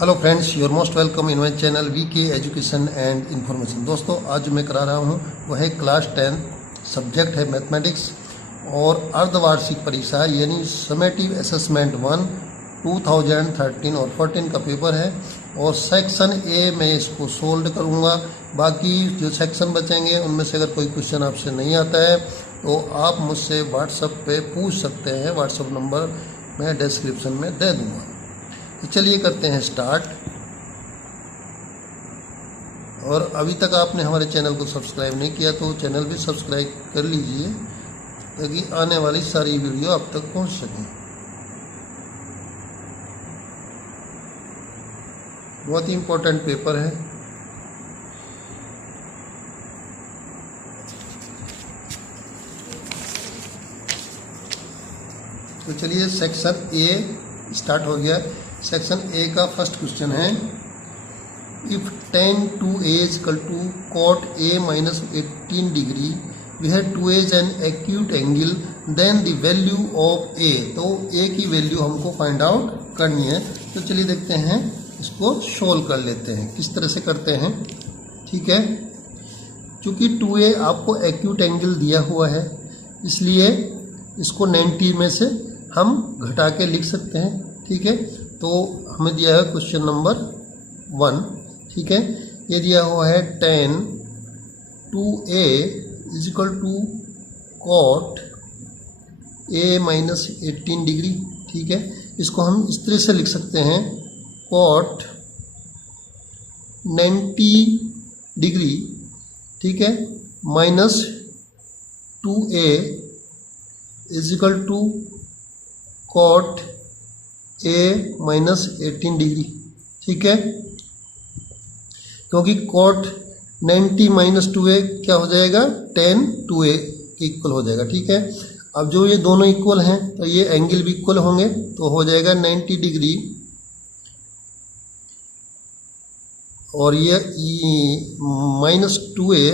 Hello friends, your most welcome in my channel VK education and information. दोस्तों, आज मैं करा रहा हूँ वह है क्लास 10, सब्जेक्ट है मैथमेटिक्स और अर्धवार्षिक परीक्षा यानी समेटिव असेसमेंट 1 2013 और 14 का पेपर है। और सेक्शन ए में इसको सोल्व करूँगा। बाकी जो सेक्शन बचेंगे उनमें से अगर कोई क्वेश्चन आपसे नहीं आता है तो आप मुझसे व्हाट्सएप पे पूछ सकते हैं। व्हाट्सएप नंबर मैं डिस्क्रिप्शन में दे दूँगा। तो चलिए करते हैं स्टार्ट। और अभी तक आपने हमारे चैनल को सब्सक्राइब नहीं किया तो चैनल भी सब्सक्राइब कर लीजिए ताकि आने वाली सारी वीडियो आप तक पहुंच सकें। बहुत ही इम्पोर्टेंट पेपर है। तो चलिए सेक्शन ए स्टार्ट हो गया। सेक्शन ए का फर्स्ट क्वेश्चन है, if tan 2a is equal to cot a minus 18 degree where 2a is an acute angle then the value of a। तो a की value हमको फाइंड आउट करनी है। तो चलिए देखते हैं, इसको सोल्व कर लेते हैं। किस तरह से करते हैं, ठीक है। चूँकि 2a आपको एक्यूट एंगल दिया हुआ है इसलिए इसको 90 में से हम घटा के लिख सकते हैं, ठीक है। तो हमें दिया है क्वेश्चन नंबर 1, ठीक है। ये दिया हुआ है tan 2a is equal to cot a minus 18 degree, ठीक है। इसको हम इस तरह से लिख सकते हैं, कॉट 90 डिग्री, ठीक है, minus 2a is equal to cot a minus 18 degree, ठीक है। क्योंकि कॉट 90 माइनस 2a क्या हो जाएगा, tan 2a के इक्वल हो जाएगा, ठीक है। अब जो ये दोनों इक्वल हैं तो ये एंगल भी इक्वल होंगे तो हो जाएगा 90 डिग्री और ये minus 2a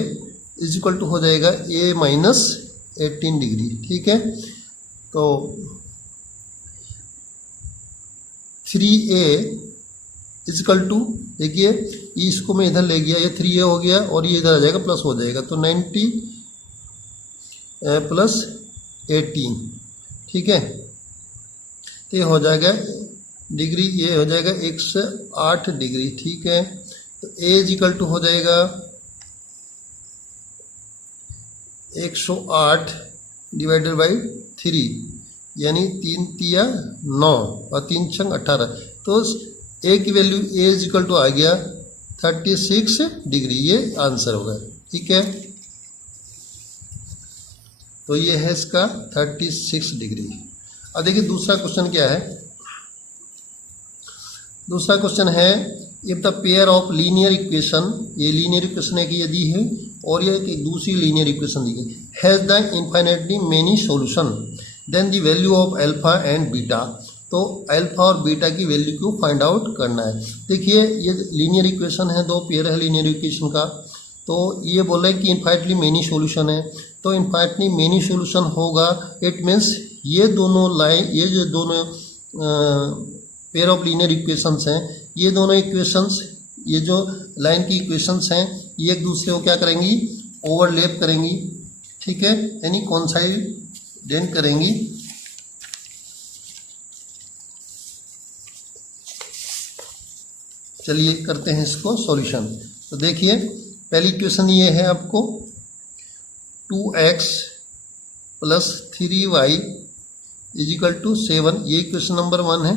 is equal to हो जाएगा a माइनस 18 डिग्री, ठीक है। तो 3a इज इक्वल टू, देखिए इसको मैं इधर ले गया, ये 3a हो गया और ये इधर आ जाएगा, प्लस हो जाएगा। तो 90 प्लस 18, ठीक है। तो ये हो जाएगा डिग्री, ये हो जाएगा 108 डिग्री, ठीक है। तो a इज इक्वल टू हो जाएगा 108 डिवाइडेड बाई 3 यानी 3 तिया 9 और 3 छंग 18। तो a की value a is equal to आ गया 36 डिग्री, ये आंसर होगा, ठीक है। तो ये है इसका 36 डिग्री। अब देखिए दूसरा क्वेश्चन क्या है। दूसरा क्वेश्चन है, if the pair of linear equation, ये लीनियर इक्वेशन एक ये दी है और ये एक दूसरी लीनियर इक्वेशन दी गई, has the infinitely many solution then the value of alpha and beta. तो अल्फा और बीटा की वैल्यू को फाइंड आउट करना है। देखिए ये लीनियर इक्वेशन है, दो पेयर है लीनियर इक्वेशन का। तो ये बोल रहे हैं कि इनफाइनाइटली मेनी सॉल्यूशन है। तो इनफाइनाइटली मेनी सॉल्यूशन होगा, इट मीन्स ये दोनों लाइन, ये जो दोनों पेयर ऑफ लीनियर इक्वेशंस हैं, ये दोनों इक्वेशंस, ये जो लाइन की इक्वेशंस हैं, ये एक दूसरे को क्या करेंगी, ओवरलैप करेंगी, ठीक है, यानी कोइंसाइडेंट करेंगी। चलिए करते हैं इसको सॉल्यूशन। तो देखिए पहली इक्वेशन ये है आपको 2x plus 3y is equal to 7, ये क्वेश्चन नंबर 1 है,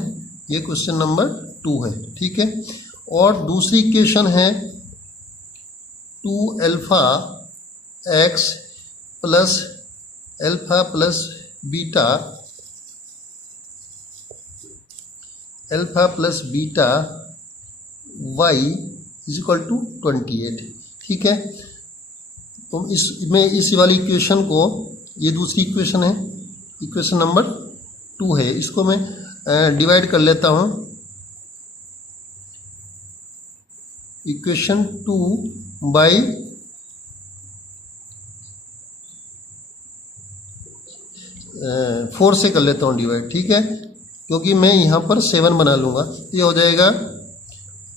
ये क्वेश्चन नंबर 2 है, ठीक है। और दूसरी इक्वेशन है 2 alpha x plus alpha plus beta, alpha plus beta y is equal to 28, ठीक है। तो इसमें इस वाली इक्वेशन को, ये दूसरी इक्वेशन है, इक्वेशन नंबर 2 है, इसको मैं डिवाइड कर लेता हूँ। इक्वेशन 2 बाई 4 से कर लेता हूँ डिवाइड, ठीक है, क्योंकि मैं यहाँ पर 7 बना लूँगा। ये हो जाएगा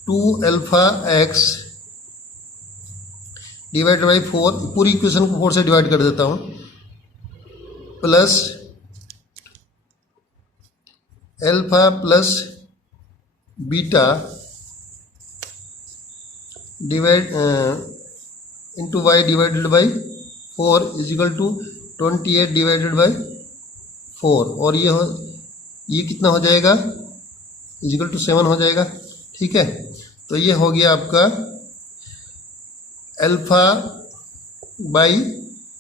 2 अल्फा एक्स डिवाइडेड बाई 4, पूरी इक्वेशन को 4 से डिवाइड कर देता हूँ, plus alpha plus beta divide into Y divided by 4 is equal to 28 divided by 4, और ये कितना हो जाएगा, इज इक्वल टू 7 हो जाएगा। ठीक है, तो ये हो गया आपका alpha by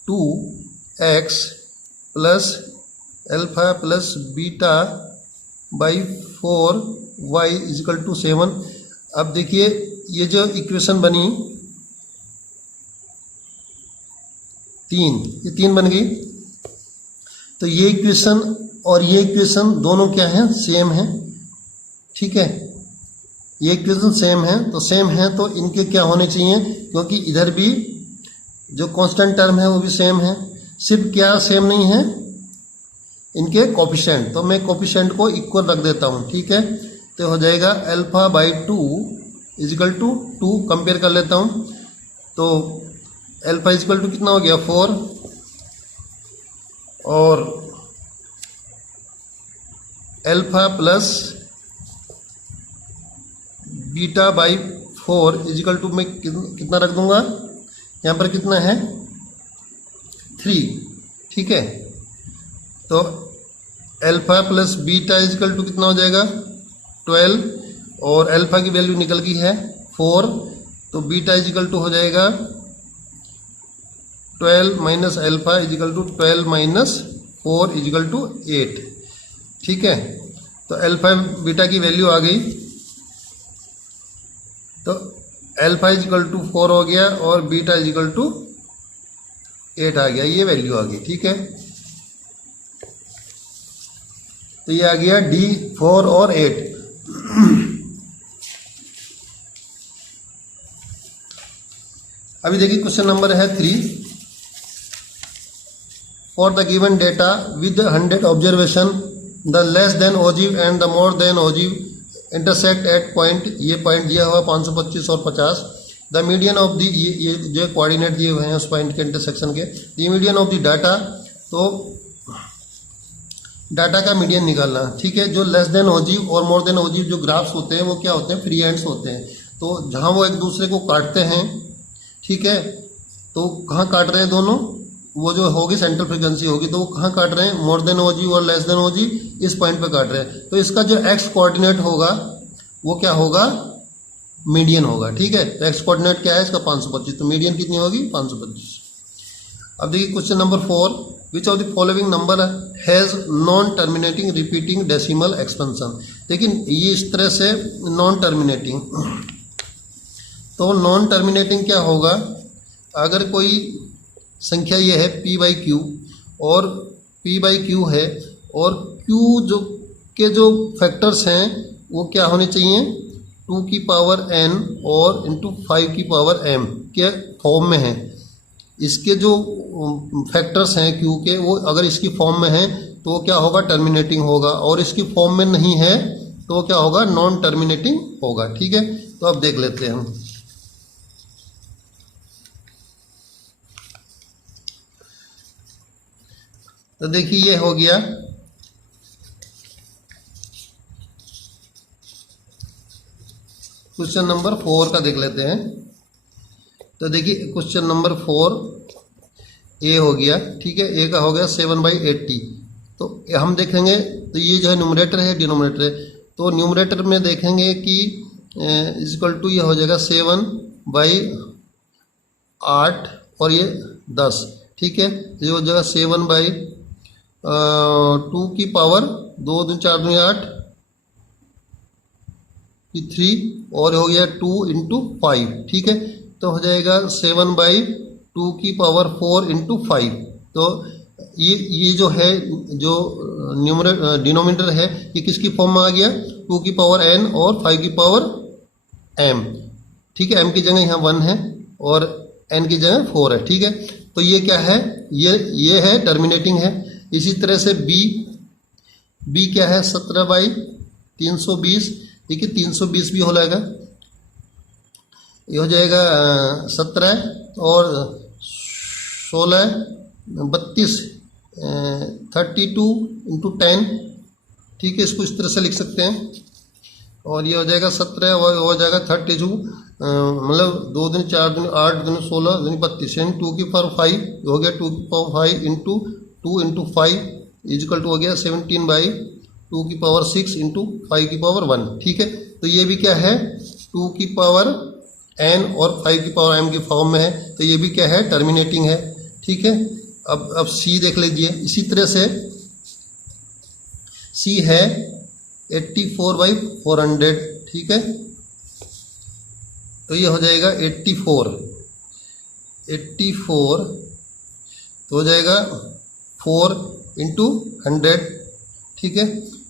2x plus alpha plus beta by 4y is equal to 7। अब देखिए ये जो इक्वेशन बनी 3, ये 3 बन गई, तो ये इक्वेशन और ये इक्वेशन दोनों क्या हैं, सेम है। ठीक है, ये इक्वेशन सेम है, तो सेम है तो इनके क्या होने चाहिए, क्योंकि इधर भी जो कांस्टेंट टर्म है वो भी सेम है, सिर्फ क्या सेम नहीं है, इनके कोफिशिएंट, तो मैं कोफिशिएंट को इक्वल रख देता हूँ। ठीक है, तो हो जाएगा alpha by 2 equal to 2, compare कर लेता हूँ, तो अल्फा इजिकल टू कितना हो गया 4, और alpha plus beta by 4 equal to मैं कितना रख दूंगा, यहाँ पर कितना है 3। ठीक है, तो alpha plus beta equal to कितना हो जाएगा 12, और अल्फा की वैल्यू निकल गई है 4, तो बीटा इजिकल टू हो जाएगा 12 minus alpha equal to 12 minus 4 equal to 8। ठीक है, तो अल्फा बीटा की वैल्यू आ गई, तो अल्फा इजिकल टू 4 हो गया और बीटा इजिकल टू 8 आ गया, ये वैल्यू आ गई। ठीक है, तो ये आ गया D 4 और 8। अभी देखिए क्वेश्चन नंबर है 3, for the given data with 100 observation the less than ogive and the more than ogive intersect at point, ये पॉइंट दिया हुआ 525 और 50, द मीडियन ऑफ द, ये जो कोऑर्डिनेट दिए हुए हैं उस पॉइंट के इंटरसेक्शन के, the median of the data, तो डाटा का मीडियन निकालना। ठीक है, जो लेस देन ओजिव और मोर देन ओजिव जो ग्राफ्स होते हैं वो क्या होते हैं, फ्री एंड्स होते हैं, तो जहां वो एक दूसरे को काटते हैं, ठीक है, तो कहाँ काट रहे हैं दोनों, वो जो होगी सेंट्रल फ्रीक्वेंसी होगी, तो वो कहाँ काट रहे हैं, मोर देन ओजिव और लेस देन ओजिव, इस पॉइंट पे काट रहे हैं, तो इसका जो एक्स कोऑर्डिनेट होगा वो क्या होगा, मीडियन होगा। ठीक है, तो एक्स कोऑर्डिनेट क्या है इसका 525, तो मीडियन कितनी होगी 525। अब देखिए question number 4, which of the following number has non terminating repeating decimal expansion. लेकिन ये इस तरह से नॉन टर्मिनेटिंग, तो नॉन टर्मिनेटिंग क्या होगा, अगर कोई संख्या ये है p बाई क्यू और p बाई क्यू है, और q जो फैक्टर्स हैं वो क्या होने चाहिए, 2 की पावर n और इंटू 5 की पावर m के फॉर्म में है। इसके जो फैक्टर्स हैं q के, वो अगर इसकी फॉर्म में है तो क्या होगा, टर्मिनेटिंग होगा, और इसकी फॉर्म में नहीं है तो क्या होगा, नॉन टर्मिनेटिंग होगा। ठीक है, तो अब देख लेते हैं हम। तो देखिए ये हो गया क्वेश्चन नंबर 4 का, देख लेते हैं। तो देखिए क्वेश्चन नंबर 4 ए हो गया। ठीक है, ए का हो गया 7/80। तो हम देखेंगे, तो ये जो है न्यूमरेटर है, डिनोमिनेटर है, तो न्यूमरेटर में देखेंगे कि इक्वल टू ये हो जाएगा 7/8 और ये 10। ठीक है, ये हो जाएगा 7/2 की पावर 2 दूनी 4 दूनी 8 3, और हो गया 2 इंटू 5। ठीक है, तो हो जाएगा 7/2 की पावर 4 इंटू 5। तो ये जो है, जो डिनोमिनेटर है, ये किसकी फॉर्म में आ गया, 2 की पावर n और 5 की पावर m। ठीक है, m की जगह यहाँ 1 है और n की जगह 4 है। ठीक है, तो ये क्या है, ये है टर्मिनेटिंग है। इसी तरह से b क्या है 17/320। देखिए 320 भी हो जाएगा, ये हो जाएगा 17 और 16 32 32 इंटू 10, ठीक है, इसको इस तरह से लिख सकते हैं। और ये हो जाएगा 17 और हो जाएगा 32, मतलब 2 दिन 4 दिन 8 दिन 16 दिन 32 यानी 2 की पावर 5 हो गया। 2 की power 5 into 2 into 5 equal to हो गया 17 बाई 2 की पावर 6 इंटू 5 की पावर 1, ठीक है। तो ये भी क्या है, 2 की पावर n और 5 की पावर m की फॉर्म में है, तो ये भी क्या है, टर्मिनेटिंग है, ठीक है। अब c देख लीजिए, इसी तरह से c है 84/400, ठीक है। तो ये हो जाएगा 84 तो हो जाएगा 4 इंटू 100, ठीक है।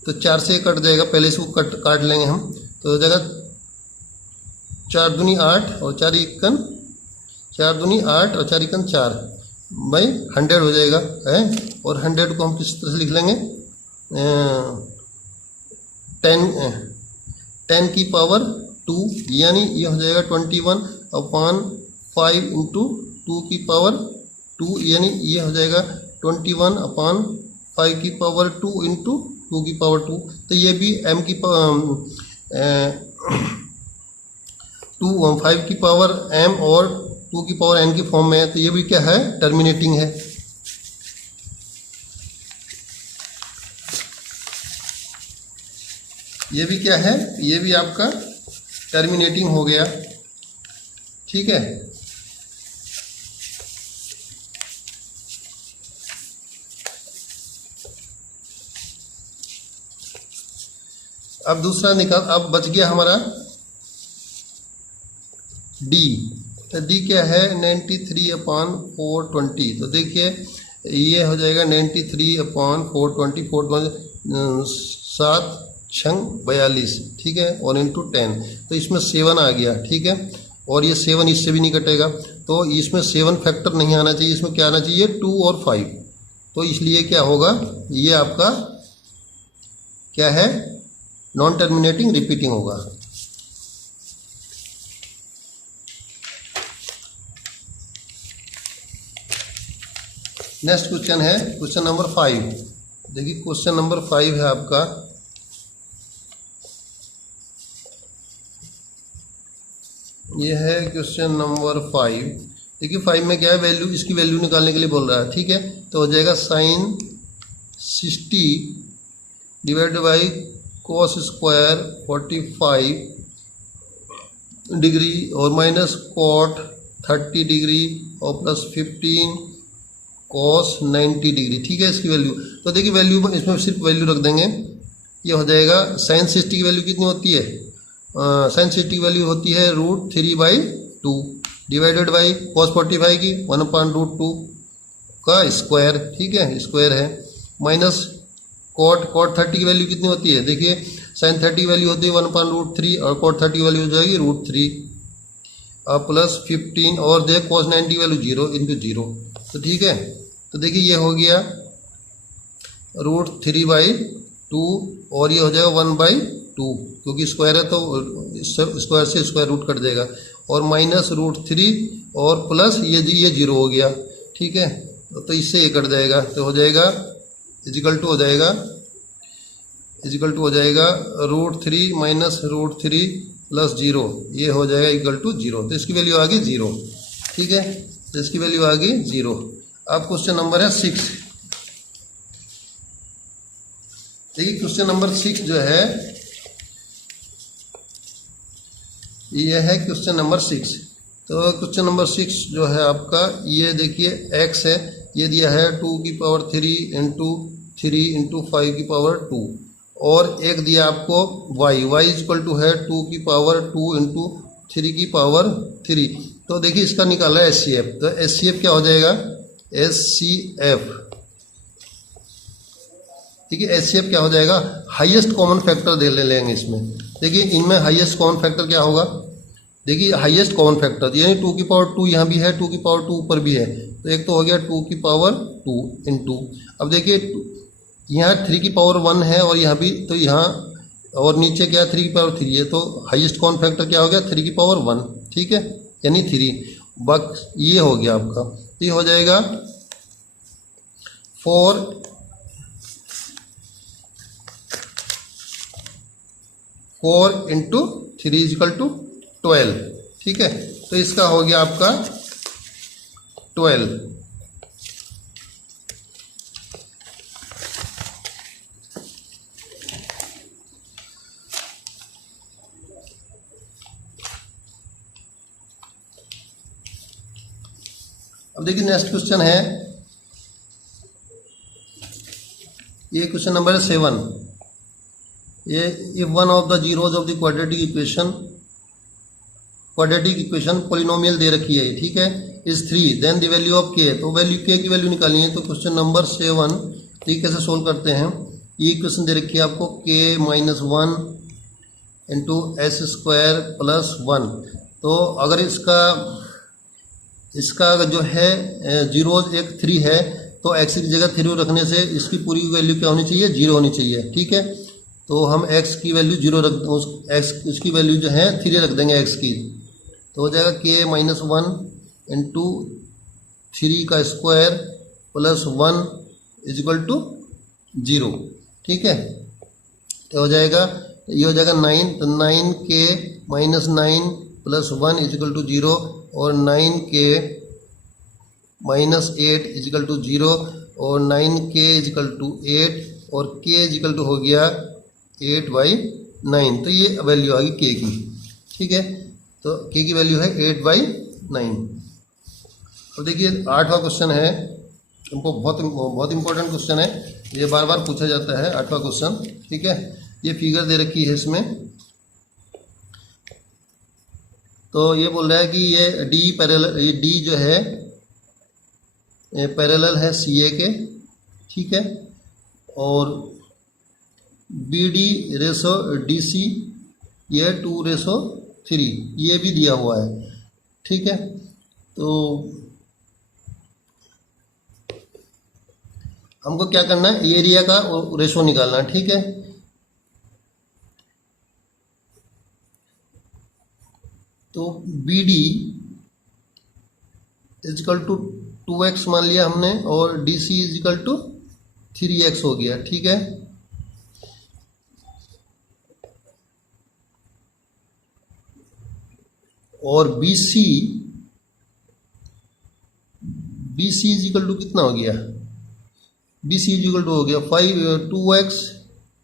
तो 4 से कट जाएगा, पहले इसको काट लेंगे हम, तो हो जाएगा 4 दूनी 8 और 4 एकन 4 दूनी 8 और 4 एकन 4 बाई 100 हो जाएगा है। और 100 को हम किस तरह से लिख लेंगे, 10 की पावर 2 यानी ये हो जाएगा 21/5 इंटू 2 की पावर 2 यानी ये हो जाएगा 21/5 की पावर 2 इंटू 2 की पावर 2। तो ये भी m की 5 की पावर m और 2 की पावर n की फॉर्म में है, तो ये भी क्या है, टर्मिनेटिंग है। ये भी क्या है, ये भी आपका टर्मिनेटिंग हो गया, ठीक है। अब दूसरा निकाल, अब बच गया हमारा d। तो d क्या है, 93/420। तो देखिए ये हो जाएगा 93/420, 7 छंग 42, ठीक है, और इंटू 10। तो इसमें 7 आ गया, ठीक है, और ये 7 इससे भी नहीं कटेगा, तो इसमें 7 फैक्टर नहीं आना चाहिए, इसमें क्या आना चाहिए, 2 और 5। तो इसलिए क्या होगा, ये आपका क्या है, नॉन टर्मिनेटिंग रिपीटिंग होगा। नेक्स्ट क्वेश्चन है क्वेश्चन नंबर 5। देखिए क्वेश्चन नंबर 5 है आपका, ये है क्वेश्चन नंबर 5। देखिए 5 में क्या है, वैल्यू, इसकी वैल्यू निकालने के लिए बोल रहा है, ठीक है। तो हो जाएगा sin 60 divided by cos square 45 degree और माइनस cot 30 डिग्री और प्लस 15 cos 90 डिग्री, ठीक है, इसकी वैल्यू। तो देखिए वैल्यू इसमें सिर्फ वैल्यू रख देंगे, ये हो जाएगा sin 60 की वैल्यू कितनी होती है, sin 60 की वैल्यू होती है √3/2 डिवाइडेड बाई cos 45 की 1/√2 का स्क्वायर, ठीक है, स्क्वायर है, माइनस cot 30 की वैल्यू कितनी होती है, देखिए sin 30 की वैल्यू होती है 1/√3 और cot 30 की वैल्यू हो जाएगी √3 प्लस 15 और जो cos 90 की वैल्यू 0 इंटू 0। तो ठीक है, तो देखिए ये हो गया √3/2 और ये हो जाएगा 1/2 क्योंकि स्क्वायर है तो स्क्वायर से स्क्वायर रूट कट जाएगा, और माइनस √3 और प्लस ये 0 हो गया, ठीक है। तो इससे ये कट जाएगा, तो हो जाएगा इजिकल टू हो जाएगा √3 माइनस √3 प्लस 0, ये हो जाएगा इक्वल टू 0। तो इसकी वैल्यू आ गई 0, ठीक है, तो इसकी वैल्यू आ गई 0। अब क्वेश्चन नंबर है 6। देखिए क्वेश्चन नंबर 6 जो है ये है क्वेश्चन नंबर 6। तो क्वेश्चन नंबर 6 जो है आपका, ये देखिए x है, ये दिया है 2 की पावर 3 इंटू 5 की पावर 2, और एक दिया आपको y इक्वल टू है 2 की पावर 2 इंटू 3 की पावर 3। तो देखिए इसका निकाला है SCF, तो SCF क्या हो जाएगा, SCF, ठीक है, SCF क्या हो जाएगा, हाईएस्ट कॉमन फैक्टर दे लेंगे इसमें। देखिए इनमें हाईएस्ट कॉमन फैक्टर क्या होगा, देखिए हाईएस्ट कॉमन फैक्टर यानी 2 की पावर 2 यहाँ भी है, 2 की पावर 2 ऊपर भी है, तो एक तो हो गया 2 की पावर 2 इंटू, अब देखिए यहाँ 3 की पावर 1 है और यहाँ भी, तो यहाँ और नीचे क्या 3 की पावर 3 है, तो हाईएस्ट कॉमन फैक्टर क्या हो गया 3 की पावर 1, ठीक है, यानी 3। बस ये हो गया आपका, ये हो जाएगा 4 इंटू 3 इजिकल टू 12। ठीक है, तो इसका हो गया आपका 12। अब देखिए नेक्स्ट क्वेश्चन है, ये क्वेश्चन नंबर 7। ये if one of the zeros of the quadratic equation polynomial दे रखी है, ठीक है, is 3 then the value of K, तो वैल्यू के की वैल्यू निकालनी है। तो क्वेश्चन नंबर 7 ये कैसे सोल्व करते हैं। ये इक्वेशन दे रखी है आपको k - 1 into S square plus 1। तो अगर इसका जो है जीरोज एक 3 है, तो x की जगह 3 रखने से इसकी पूरी वैल्यू क्या होनी चाहिए, 0 होनी चाहिए। ठीक है, तो हम x की वैल्यू 0 रख इसकी वैल्यू जो है 3 रख देंगे x की, तो हो जाएगा k - 1 इंटू 3 का स्क्वायर प्लस 1 इजिकल टू 0। ठीक है, तो हो जाएगा, ये हो जाएगा 9, तो 9k - 9 प्लस 1 इजिकल टू 0, और 9k - 8 इजिकल टू 0, और 9k इजिकल टू 8, और k इजिकल टू हो गया 8/9। तो ये वैल्यू आ गई k की। ठीक है, तो k की वैल्यू है 8/9। तो देखिए 8वां क्वेश्चन है, हमको बहुत इंपॉर्टेंट क्वेश्चन है, ये बार बार पूछा जाता है 8वां क्वेश्चन। ठीक है, ये फिगर दे रखी है इसमें, तो ये बोल रहा है कि ये D जो है ये पैरेलल है CA के। ठीक है, और BD रेशो DC ये 2:3 ये भी दिया हुआ है। ठीक है, तो हमको क्या करना है, एरिया का रेशो निकालना है। ठीक है, तो BD इजिकल टू 2x मान लिया हमने, और DC इजिकल टू 3x हो गया। ठीक है, और BC इजिकल टू कितना हो गया, BC इजिकल टू हो गया 2x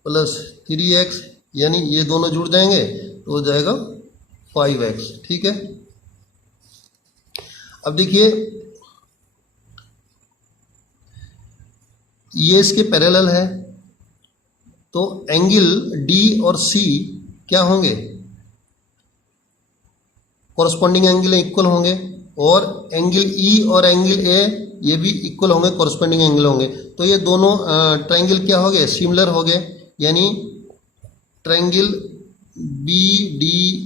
प्लस 3x, यानी ये दोनों जुड़ जाएंगे तो हो जाएगा 5x। ठीक है, अब देखिए ये इसके पैरेलल है, तो एंगल D और C क्या होंगे, कॉरस्पॉन्डिंग एंगल इक्वल होंगे, और एंगल E और एंगल A ये भी इक्वल होंगे, कॉरस्पॉन्डिंग एंगल होंगे। तो ये दोनों ट्रायंगल क्या हो गए, सिमिलर हो गए, यानी ट्रायंगल BDE।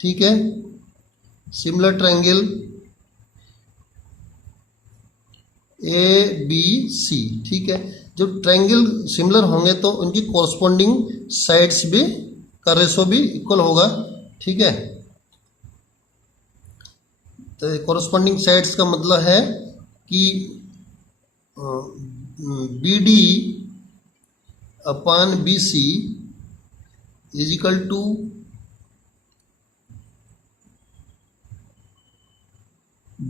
ठीक है, सिमिलर ट्रायंगल ABC। ठीक है, जब ट्रायंगल सिमिलर होंगे तो उनकी कॉरस्पॉन्डिंग साइड्स भी का रेशो भी इक्वल होगा। ठीक है, तो कॉरस्पॉन्डिंग साइड्स का मतलब है कि BD upon BC equal to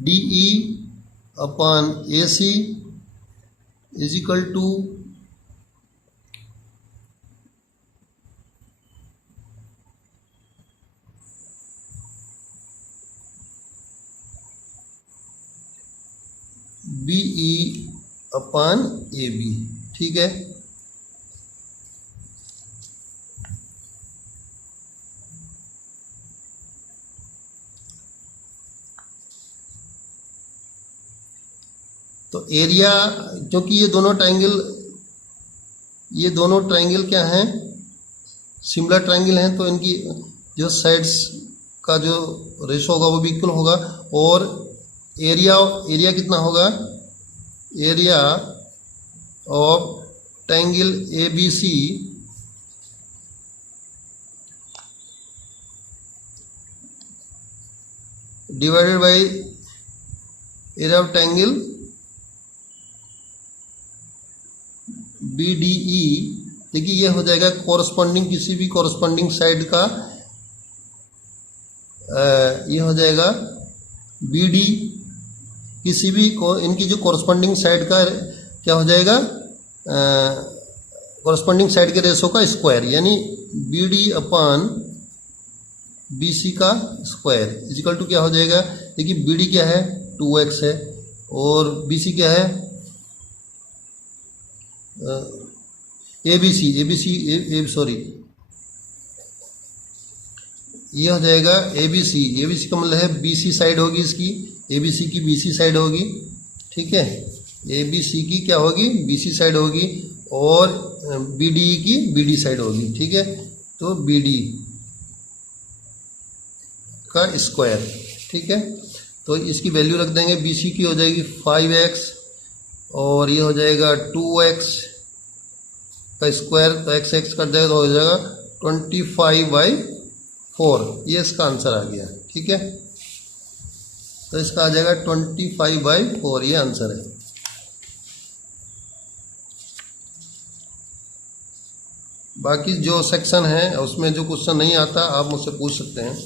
DE upon AC equal to BE upon AB। ठीक है, तो एरिया, क्योंकि ये दोनों ट्रायंगल क्या हैं, सिमिलर ट्रायंगल हैं, तो इनकी जो साइड्स का जो रेशो होगा वो भी इक्वल होगा। और एरिया कितना होगा, area of triangle ABC divided by area of triangle BDE। देखिए ये हो जाएगा कॉरस्पॉन्डिंग, किसी भी कॉरस्पॉन्डिंग साइड का ये हो जाएगा BD, किसी भी इनकी जो कॉरस्पॉन्डिंग साइड का क्या हो जाएगा, कॉरस्पॉन्डिंग साइड के रेशो का स्क्वायर, यानी BD अपॉन BC का स्क्वायर इजिकल टू क्या हो जाएगा। देखिए BD क्या है 2x है और BC क्या है ABC सॉरी, ये हो जाएगा ABC का मतलब है BC साइड होगी इसकी, ABC की BC साइड होगी, ठीक है। ABC की क्या होगी BC साइड होगी और BDE की BD साइड होगी, ठीक है। तो BD का स्क्वायर, ठीक है। तो इसकी वैल्यू रख देंगे, BC की हो जाएगी 5x और ये हो जाएगा 2x का स्क्वायर, तो x कर जाएगा तो हो जाएगा 25/4, ये इसका आंसर आ गया, ठीक है। तो इसका आ जाएगा 25/4, ये आंसर है। बाकी जो सेक्शन है उसमें जो क्वेश्चन नहीं आता आप मुझसे पूछ सकते हैं।